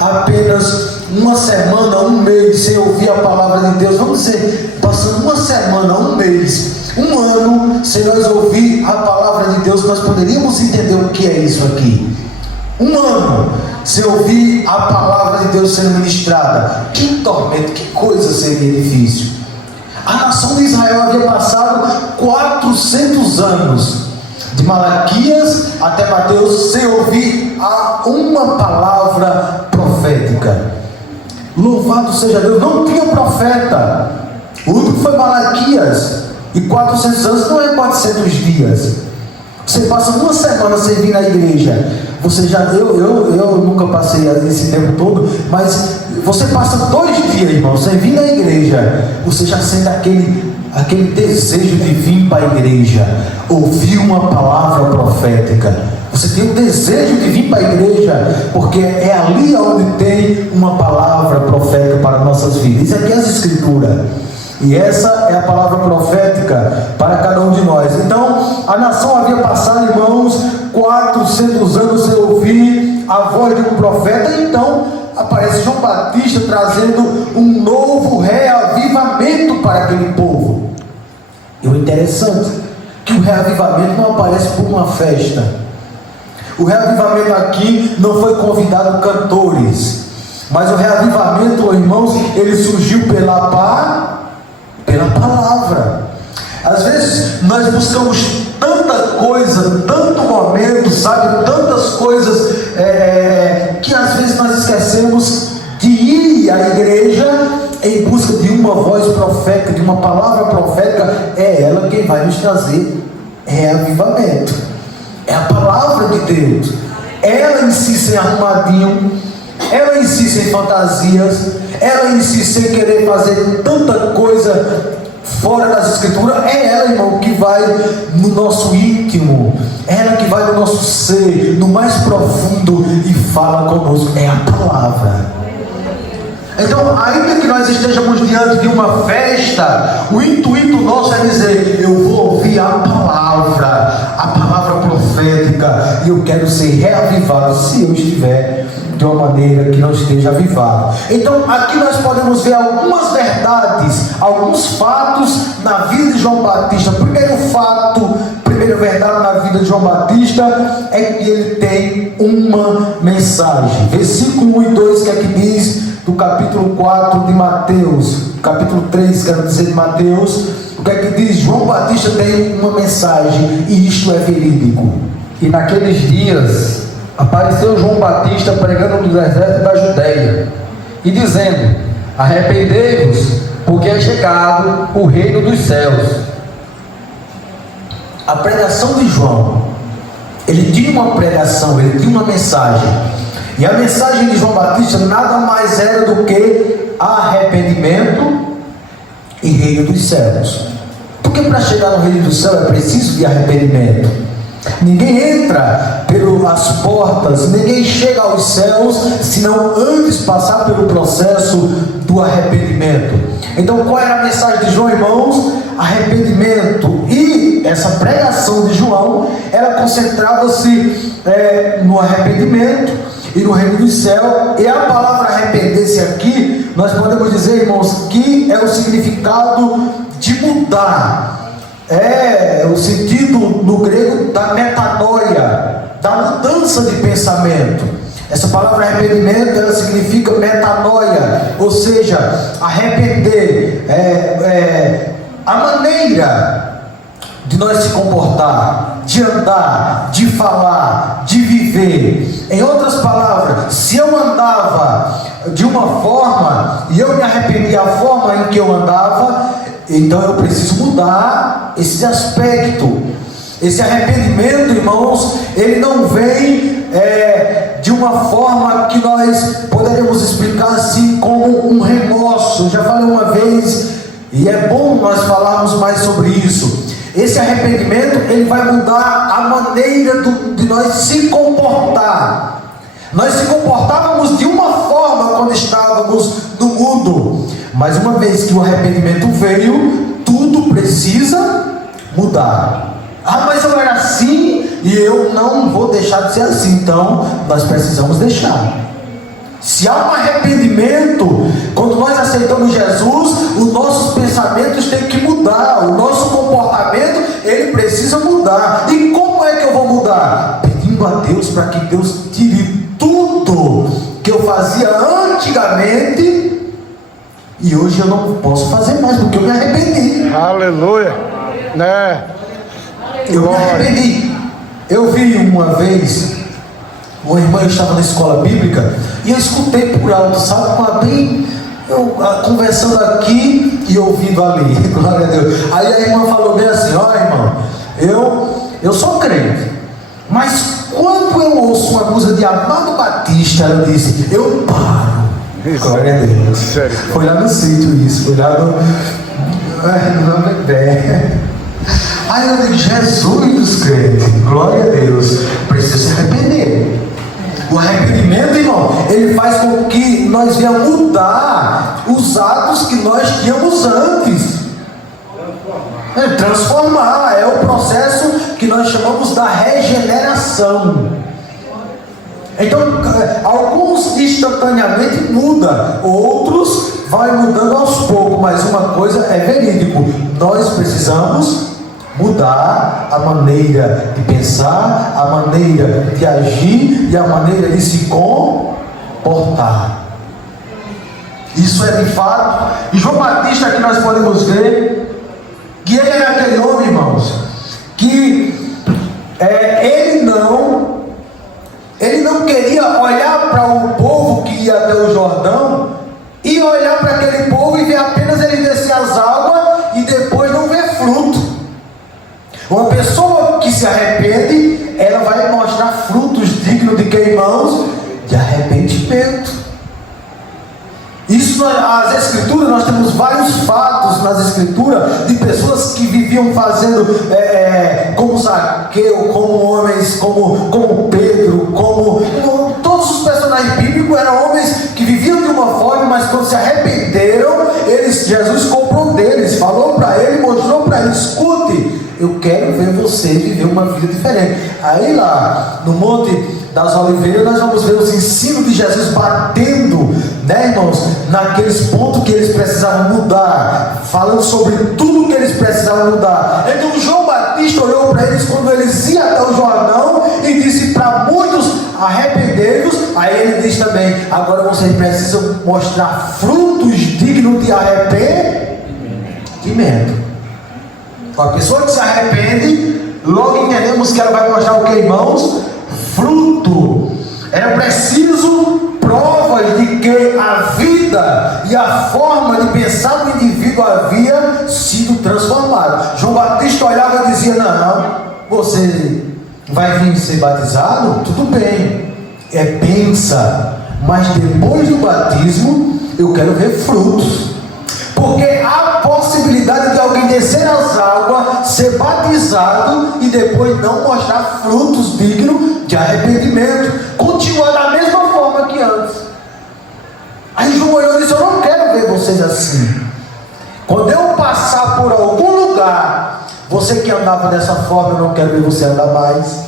apenas uma semana, um mês sem ouvir a palavra de Deus, vamos dizer, passando uma semana, um mês, um ano sem nós ouvir a palavra de Deus, nós poderíamos entender o que é isso aqui. Um ano sem ouvir a palavra de Deus sendo ministrada, que tormento, que coisa seria difícil. A nação de Israel havia passado 400 anos, de Malaquias até Mateus, sem ouvir uma palavra profética. Louvado seja Deus, não tinha profeta. O único foi Malaquias, e 400 anos não é 400 dias. Você passa uma semana sem vir na igreja. Você já, eu nunca passei esse tempo todo, mas você passa 2 dias, irmão, sem vir na igreja. Você já sente aquele desejo de vir para a igreja, ouvir uma palavra profética. Você tem o desejo de vir para a igreja, porque é ali onde tem uma palavra profética para nossas vidas. Isso aqui é as escrituras, e essa é a palavra profética para cada um de nós. Então, a nação havia passado, irmãos, 400 anos sem ouvir a voz de um profeta. Então, aparece João Batista trazendo um novo reavivamento para aquele povo. E o interessante é que o reavivamento não aparece por uma festa. O reavivamento aqui não foi convidado cantores, mas o reavivamento, irmãos, ele surgiu pela palavra. Às vezes nós buscamos tanta coisa, tanto momento, sabe, tantas coisas que às vezes nós esquecemos de ir à igreja em busca de uma voz profética, de uma palavra profética. É ela quem vai nos trazer reavivamento. É a palavra de Deus. Ela em si sem arrumadinho, ela em si sem fantasias, ela em si sem querer fazer tanta coisa fora das escrituras. É ela, irmão, que vai no nosso íntimo, ela que vai no nosso ser, no mais profundo, e fala conosco. É a palavra. Então, ainda que nós estejamos diante de uma festa, o intuito nosso é dizer: eu vou ouvir a palavra profética, e eu quero ser reavivado, se eu estiver de uma maneira que não esteja avivado. Então, aqui nós podemos ver algumas verdades, alguns fatos na vida de João Batista. Primeira verdade na vida de João Batista é que ele tem uma mensagem. Versículo 1 e 2, que é que diz do capítulo 4 de Mateus, capítulo 3, quero dizer, de Mateus, o que é que diz? João Batista tem uma mensagem, e isto é verídico. E naqueles dias apareceu João Batista pregando no deserto da Judéia, e dizendo: arrependei-vos, porque é chegado o reino dos céus. A pregação de João, ele tinha uma pregação, ele tinha uma mensagem. E a mensagem de João Batista nada mais era do que arrependimento e reino dos céus. Porque para chegar no reino do céu é preciso de arrependimento. Ninguém entra pelas portas, ninguém chega aos céus, senão antes passar pelo processo do arrependimento. Então, qual era a mensagem de João, irmãos? Arrependimento. E essa pregação de João, ela concentrava-se no arrependimento e no reino do céu. E a palavra arrepender-se aqui, nós podemos dizer, irmãos, que é o significado de mudar. É o sentido no grego da metanoia, da mudança de pensamento. Essa palavra arrependimento, ela significa metanoia, ou seja, arrepender a maneira de nós se comportar, de andar, de falar, de viver. Em outras palavras, se eu andava de uma forma e eu me arrependi da forma em que eu andava, então eu preciso mudar esse aspecto. Esse arrependimento, irmãos, ele não vem de uma forma que nós poderíamos explicar assim como um remorso. Eu já falei uma vez, e é bom nós falarmos mais sobre isso. Esse arrependimento, ele vai mudar a maneira de nós se comportar. Nós se comportávamos de uma forma quando estávamos no mundo, mas uma vez que o arrependimento veio, tudo precisa mudar. Ah, mas eu era assim e eu não vou deixar de ser assim. Então nós precisamos deixar. Se há um arrependimento, quando nós aceitamos Jesus, os nossos pensamentos têm que mudar, o nosso comportamento, ele precisa mudar. E como é que eu vou mudar? Pedindo a Deus para que Deus tire tudo que eu fazia antigamente e hoje eu não posso fazer mais, porque eu me arrependi. Aleluia, né? Eu me arrependi. Eu vi uma vez uma irmã, eu estava na escola bíblica e eu escutei por alto, sabe, conversando aqui e ouvindo ali, glória a Deus. Aí a irmã falou bem assim: ó, irmão, eu sou crente, mas quando eu ouço uma música de Amado Batista, ela disse, eu paro. Glória a Deus. Foi lá no sítio isso, foi lá no Bebé. Aí eu digo, Jesus dos crentes, glória a Deus, precisa se arrepender. O arrependimento, irmão, ele faz com que nós venhamos mudar os atos que nós tínhamos antes. Transformar, é o processo que nós chamamos da regeneração. Então, alguns instantaneamente mudam, outros vai mudando aos poucos, mas uma coisa é verídico: nós precisamos mudar a maneira de pensar, a maneira de agir e a maneira de se comportar. Isso é de fato. E João Batista, aqui nós podemos ver que ele era aquele homem, irmãos, que ele não queria olhar para o povo que ia até o Jordão e olhar para aquele povo e ver apenas ele descer as águas e depois não ver fruto. Uma pessoa que se arrepende, ela vai mostrar frutos dignos de que, irmãos? De arrependimento. Isso, as escrituras, nós temos vários fatos nas escrituras de pessoas que viviam fazendo como Zaqueu, como homens, como Pedro, como todos os personagens bíblicos eram homens que viviam de uma forma, mas quando se arrependeram, Jesus cobrou deles, falou para ele, mostrou para ele: escute, eu quero ver você viver uma vida diferente. Aí lá no Monte das Oliveiras nós vamos ver os ensinos de Jesus batendo, né, irmãos, naqueles pontos que eles precisavam mudar, falando sobre tudo que eles precisavam mudar. Então João Batista olhou para eles quando eles iam até o Jordão e disse para muitos: arrependei-vos. Aí ele diz também: agora vocês precisam mostrar frutos dignos de arrependimento. A pessoa que se arrepende, logo entendemos que ela vai mostrar o que, irmãos? Fruto. Era preciso provas de que a vida e a forma de pensar do indivíduo havia sido transformado. João Batista olhava e dizia: não, você vai vir ser batizado? Tudo bem, pensa, mas depois do batismo eu quero ver frutos. Porque há possibilidade de alguém descer as águas, ser batizado e depois não mostrar frutos dignos de arrependimento, continuar da mesma forma que antes. Aí João olhou e disse: eu não quero ver vocês assim. Quando eu passar por algum lugar, você que andava dessa forma, eu não quero ver você andar mais.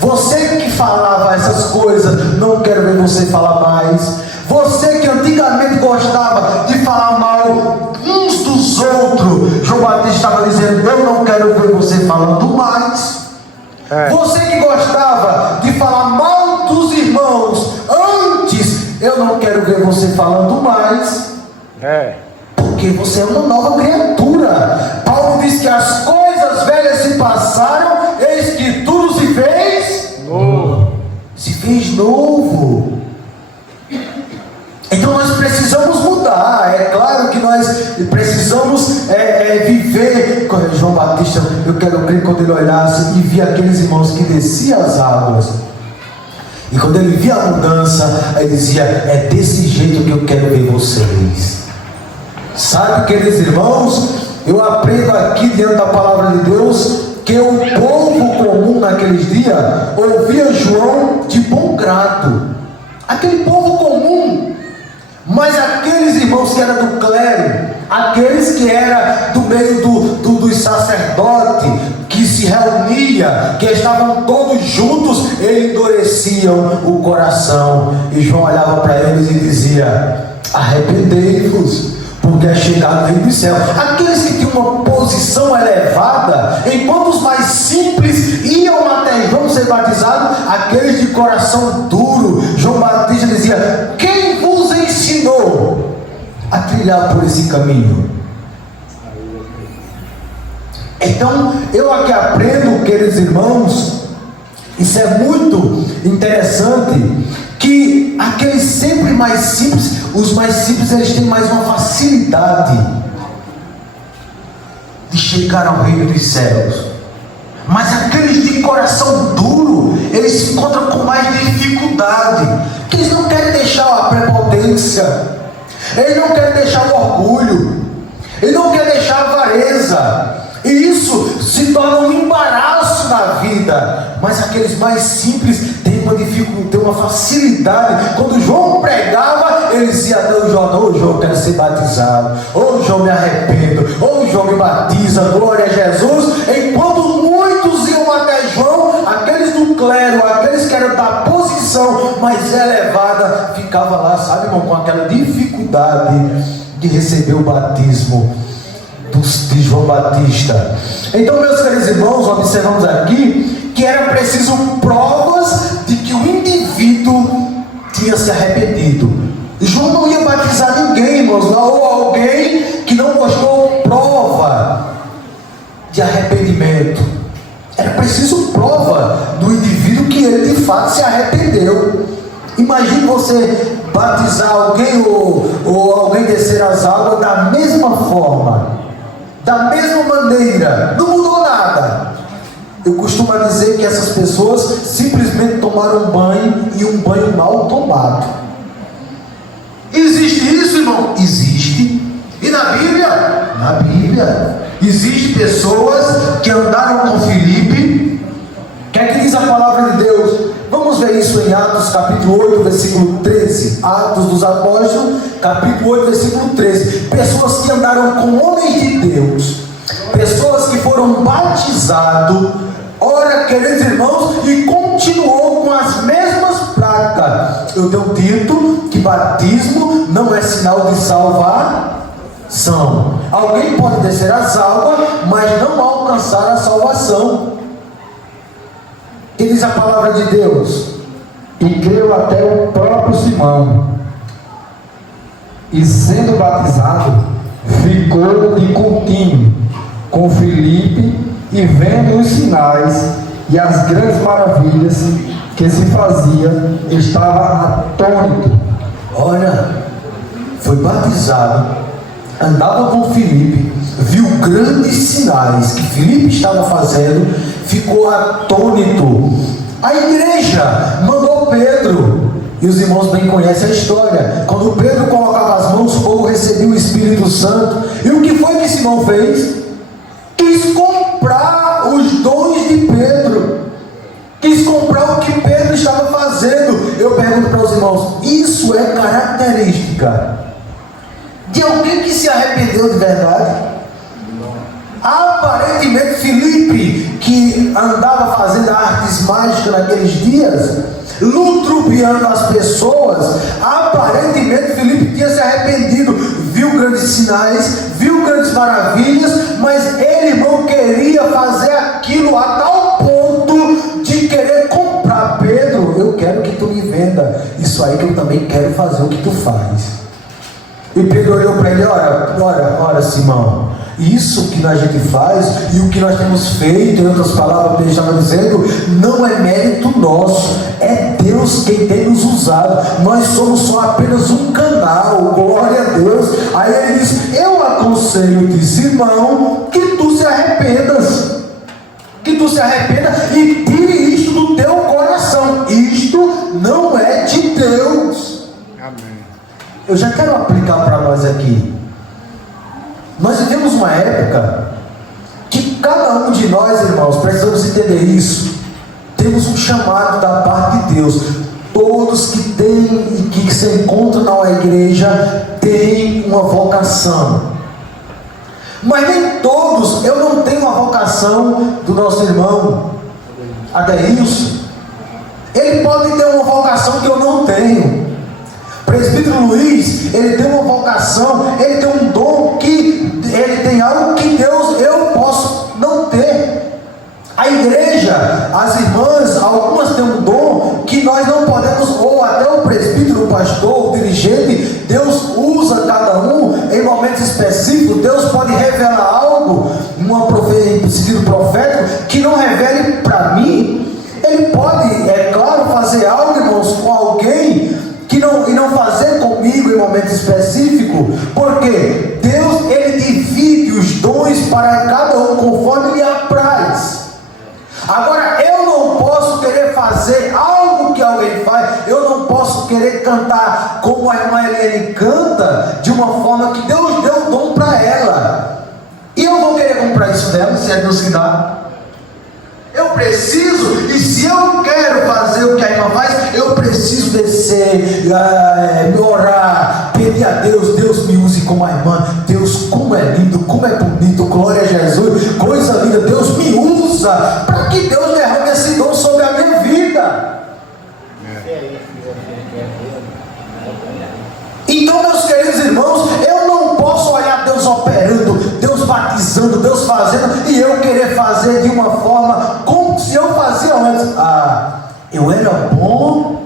Você que falava essas coisas, não quero ver você falar mais. Você que antigamente gostava de falar mal uns dos outros, João Batista estava dizendo: eu não quero ver você falando mais. Você que gostava de falar mal dos irmãos antes, eu não quero ver você falando mais. Porque você é uma nova criatura. Paulo diz que as coisas velhas se passaram, eis que tudo se fez novo. Se fez novo. Então nós precisamos mudar. É claro que nós precisamos viver. João Batista, eu quero crer, quando ele olhasse e via aqueles irmãos que desciam as águas, e quando ele via a mudança, ele dizia: é desse jeito que eu quero ver vocês. Sabe, queridos irmãos, eu aprendo aqui diante da palavra de Deus que o povo comum naqueles dias ouvia João de bom grado. Aquele povo comum. Mas aqueles irmãos que eram do clero, aqueles que eram do meio dos sacerdotes, que se reunia, que estavam todos juntos, ele endureciam o coração. E João olhava para eles e dizia: arrependei-vos, porque é chegado o reino dos céus. Aqueles que tinham uma posição elevada, enquanto os mais simples iam até João ser batizado, aqueles de coração duro, João Batista dizia: quem vos ensinou a trilhar por esse caminho? Então, eu aqui aprendo, queridos irmãos, isso é muito interessante, que aqueles sempre mais simples, os mais simples, eles têm mais uma facilidade de chegar ao reino dos céus. Mas aqueles de coração duro, eles se encontram com mais dificuldade, porque eles não querem deixar a prepotência, eles não querem deixar o orgulho, eles não querem deixar a avareza, e isso se torna um embaraço na vida. Mas aqueles mais simples têm uma dificuldade, têm uma facilidade. Quando João pregava, eles iam até o João: ô João, eu quero ser batizado, ô João, me arrependo, ô João, me batiza, glória a Jesus. Enquanto muitos iam até João, aqueles do clero, aqueles que eram da posição mais elevada, ficavam lá, sabe, irmão, com aquela dificuldade de receber o batismo de João Batista. Então, meus queridos irmãos, observamos aqui que era preciso provas de que o indivíduo tinha se arrependido. João não ia batizar ninguém, irmãos, não, ou alguém que não mostrou prova de arrependimento. Era preciso prova do indivíduo que ele de fato se arrependeu. Imagine você batizar alguém ou alguém descer as águas da mesma forma, da mesma maneira, não mudou nada. Eu costumo dizer que essas pessoas simplesmente tomaram um banho, e um banho mal tomado. Existe isso, irmão? Existe. E na Bíblia? Na Bíblia existem pessoas que andaram com Filipe. O que é que diz a palavra de Deus? Vamos ver isso em Atos capítulo 8, versículo 13. Atos dos Apóstolos, capítulo 8, versículo 13. Pessoas que andaram com homens de Deus, pessoas que foram batizados, ora, queridos irmãos, e continuou com as mesmas práticas. Eu tenho dito que batismo não é sinal de salvação. Alguém pode descer as águas, mas não alcançar a salvação. Que diz a palavra de Deus? E creu até o próprio Simão, e sendo batizado, ficou de contínuo com Filipe, e vendo os sinais e as grandes maravilhas que se fazia, estava atônito. Olha, foi batizado, andava com Filipe, viu grandes sinais que Filipe estava fazendo, ficou atônito. A igreja mandou Pedro, e os irmãos bem conhecem a história. Quando Pedro colocava as mãos, o povo recebia o Espírito Santo. E o que foi que Simão fez? Quis comprar os dons de Pedro, quis comprar o que Pedro estava fazendo. Eu pergunto para os irmãos: isso é característica de alguém que se arrependeu de verdade? Aparentemente Filipe, que andava fazendo artes mágicas naqueles dias, lutropiando as pessoas, aparentemente Filipe tinha se arrependido, viu grandes sinais, viu grandes maravilhas, mas ele, irmão, queria fazer aquilo a tal ponto de querer comprar. Pedro, eu quero que tu me venda isso aí, que eu também quero fazer o que tu faz. E Pedro olhou para ele: ora, Simão, isso que a gente faz e o que nós temos feito, em outras palavras, ele estava dizendo, não é mérito nosso, é Deus quem tem nos usado, nós somos só apenas um canal, glória a Deus. Aí ele diz: eu aconselho-te, Simão, que tu se arrependas, e tire isto do teu coração, isto não é de Deus. Amém. Eu já quero aplicar para nós aqui. Nós vivemos uma época que cada um de nós, irmãos, precisamos entender isso. Temos um chamado da parte de Deus. Todos que têm e que se encontram na igreja têm uma vocação. Mas nem todos. Eu não tenho a vocação do nosso irmão Adeilson. Ele pode ter uma vocação que eu não tenho. Presbítero Luiz, ele tem uma vocação, ele tem um dom que ele tem algo que eu posso não ter. A igreja, as irmãs, algumas têm um dom que nós não podemos, ou até o presbítero, o pastor, o dirigente, Deus usa cada um em momentos específicos. Deus pode revelar algo, em sentido profético, que não revele para mim. Ele pode, é claro, fazer algo, irmãos, com alguém e não fazer comigo em momento específico, porque Deus, ele divide os dons para cada um conforme lhe apraz. Agora, eu não posso querer fazer algo que alguém faz, eu não posso querer cantar como a irmã Helene canta, de uma forma que Deus deu o dom para ela, e eu vou querer comprar isso dela, se é Deus que dá. Eu preciso, e se eu quero fazer o que a irmã faz, eu preciso descer, orar, pedir a Deus, Deus me use como a irmã. Deus, como é lindo, como é bonito, glória a Jesus, coisa linda, Deus me usa, para que Deus derrame esse dom sobre a minha vida. Então, meus queridos irmãos, eu não posso olhar Deus operando, Deus batizando, Deus fazendo, e eu querer fazer de uma forma como se eu fazia antes. Eu era bom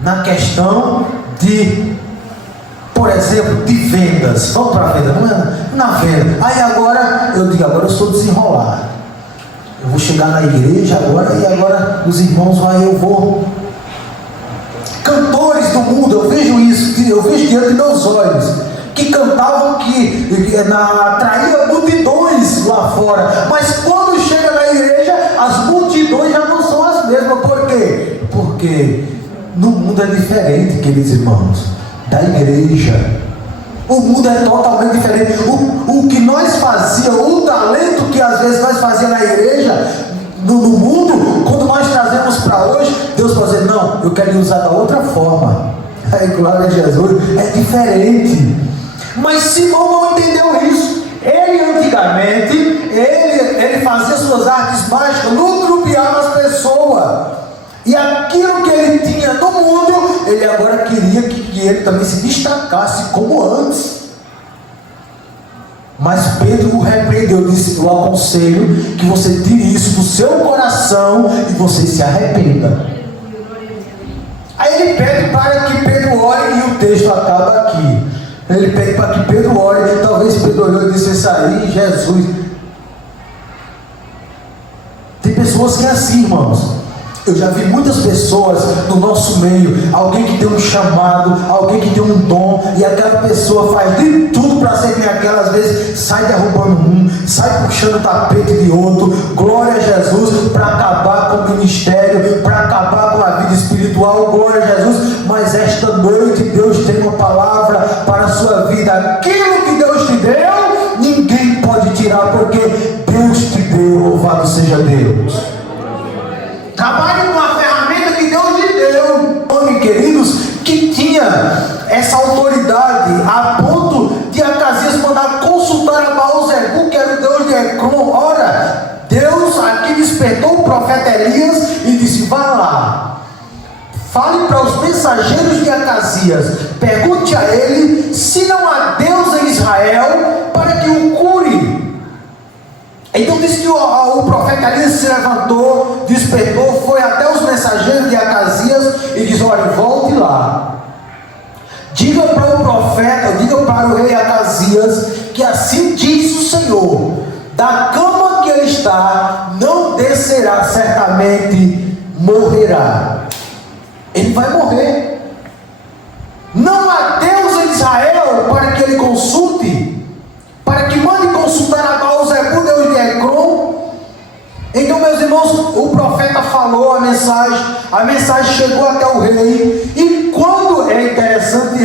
na questão de, por exemplo, de vendas. Vamos para a venda, não é? Na venda. Aí agora, agora eu sou desenrolado. Eu vou chegar na igreja agora, e agora os irmãos eu vou... Cantores do mundo, eu vejo isso, eu vejo diante de meus olhos, que cantavam que atraía multidões lá fora, mas quando chega na igreja, as multidões já não são as mesmas. Por quê? Porque no mundo é diferente, queridos irmãos, da igreja. O mundo é totalmente diferente. O que nós fazíamos, o talento que às vezes nós fazíamos na igreja, no mundo, quando nós trazemos para hoje, Deus vai dizer, não, eu quero usar da outra forma. Aí, glória a Jesus, é diferente. Mas Simão não entendeu isso. Ele antigamente, ele fazia suas artes mágicas, ludibriava as pessoas, e aquilo que ele tinha no mundo, ele agora queria que ele também se destacasse como antes. Mas Pedro o repreendeu, disse, eu aconselho que você tire isso do seu coração e você se arrependa. Aí ele pede para que Pedro ore, e o texto acaba aqui. Ele pede para que Pedro ore, e talvez Pedro olhou e disse, isso aí, Jesus. Tem pessoas que é assim, irmãos. Eu já vi muitas pessoas no nosso meio, alguém que tem um chamado, alguém que tem um dom, e aquela pessoa faz de tudo para ser aquela, às vezes sai derrubando um, sai puxando o tapete de outro, glória a Jesus, para acabar com o ministério, para acabar com a vida espiritual, glória a Jesus. Mas esta noite Deus tem uma palavra para a sua vida. Aquilo que Deus te deu, ninguém pode tirar, porque Deus te deu, louvado seja Deus. Trabalhe com a ferramenta que Deus lhe deu. Homem, queridos, que tinha essa autoridade a ponto de Acasias mandar consultar a Baal-zebub, que era o deus de Ecrom. Ora, Deus aqui despertou o profeta Elias e disse, vá lá, fale para os mensageiros de Acasias, pergunte a ele se não há Deus em Israel para que o cure. Então diz que o profeta Elias se levantou, despertou, foi até os mensageiros de Acasias e diz, olha, volte lá, diga para o profeta, diga para o rei Acasias, que assim diz o Senhor, da cama que ele está, não descerá, certamente morrerá. Ele vai morrer. Não há Deus em Israel para que ele consulte, para que mande consultar a Baal-zebub, deus de Ecrom. Então, meus irmãos, o profeta falou a mensagem chegou até o rei, e quando é interessante,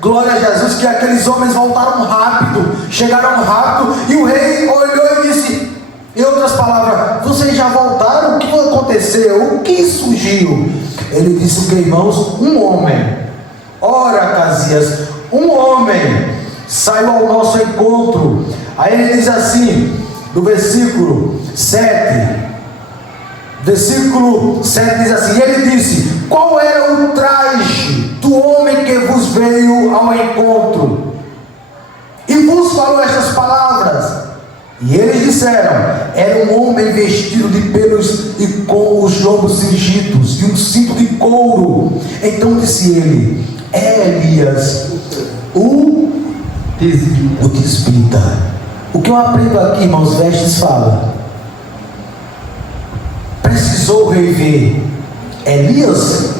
glória a Jesus, que aqueles homens voltaram rápido, chegaram rápido, e o rei olhou e disse, em outras palavras, vocês já voltaram? O que aconteceu? O que surgiu? Ele disse, o que, irmãos? Um homem, ora Acasias, um homem saiu ao nosso encontro. Aí ele diz assim, no versículo 7, Versículo 7 diz assim: ele disse: qual era o traje do homem que vos veio ao encontro e vos falou estas palavras? E eles disseram: era um homem vestido de pelos e com os lombos cingidos, e um cinto de couro. Então disse ele: é Elias, o tisbita. O que eu aprendo aqui, irmãos, vestes fala. Precisou o rei ver Elias?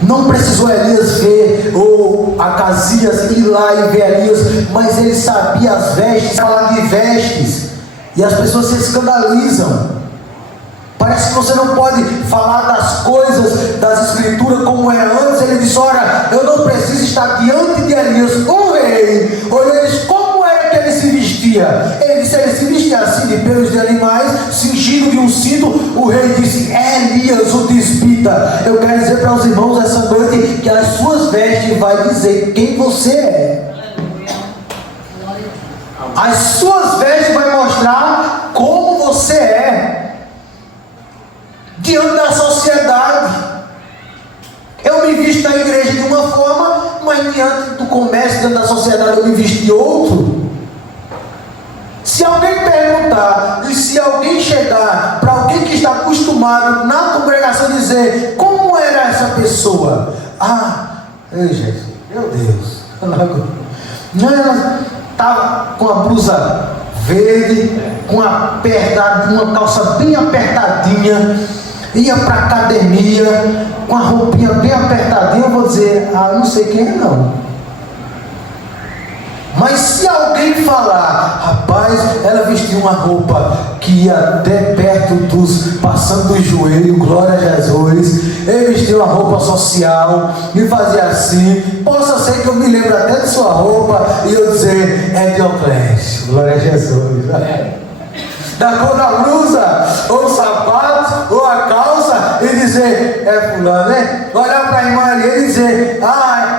Não precisou Elias ver, ou Acasias ir lá e ver Elias, mas ele sabia as vestes, falar de vestes, e as pessoas se escandalizam. Parece que você não pode falar das coisas das escrituras como era antes. Ele disse: ora, eu não preciso estar diante de Elias. O rei olhou e disse: como era que ele se vestia? Ele disse: ele se vestia assim, de pelos de animais, cingido de um cinto. O rei disse: é Elias, o tisbita. Eu quero dizer para os irmãos essa noite que as suas vestes vai dizer quem você é. As suas vestes vai mostrar como você é diante da sociedade. Eu me visto na igreja de uma forma, mas diante do comércio, diante da sociedade, eu me visto de outro. Se alguém perguntar, e se alguém chegar para alguém que está acostumado na congregação dizer como era essa pessoa, ei Jesus, meu Deus, ela estava com a blusa verde, com uma calça bem apertadinha, ia para a academia com a roupinha bem apertadinha. Eu vou dizer: não sei quem é não. Mas se alguém falar: rapaz, ela vestiu uma roupa que ia até perto passando do joelho, glória a Jesus, ele vestiu uma roupa social, me fazia assim, possa ser que eu me lembre até de sua roupa e eu dizer: é Dioclésio, glória a Jesus. Da cor da blusa, ou o sapato, ou a calça, e dizer: é fulano, né? Olhar para a irmã ali e dizer: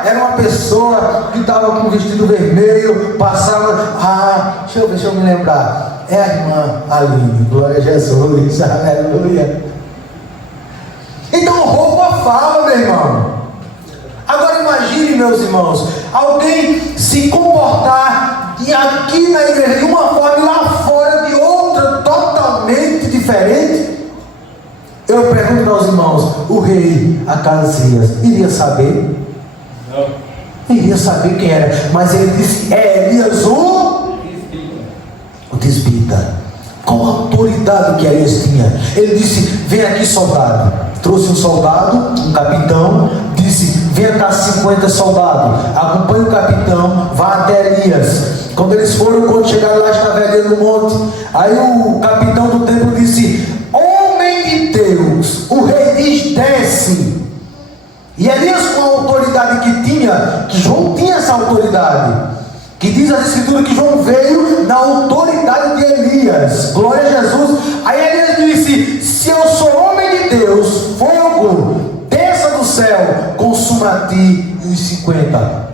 era uma pessoa que estava com um vestido vermelho, passava, deixa eu me lembrar, é a irmã Aline, glória a Jesus, aleluia. Então roupa fala, meu irmão. Agora imagine, meus irmãos, alguém se comportar aqui na igreja de uma forma e lá fora de outra, totalmente diferente. Eu pergunto para os irmãos: o rei Acasias iria saber? Não. Iria saber quem era, mas ele disse: é Elias, o tisbita. Qual a autoridade que Elias tinha? Ele disse: vem aqui, soldado. Trouxe um soldado, um capitão, disse: venha cá 50 soldados, acompanhe o capitão, vá até Elias. Quando eles foram, quando chegaram lá, estava Elias no monte. Aí o capitão do templo disse: homem de Deus, o rei diz: desce. E Elias, com a autoridade que tinha, que João tinha essa autoridade, que diz as escrituras que João veio na autoridade de Elias, glória a Jesus. Aí Elias disse: se eu sou homem de Deus, fogo desça do céu, consuma a ti os 50.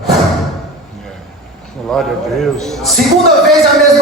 Glória a Deus. Segunda vez a mesma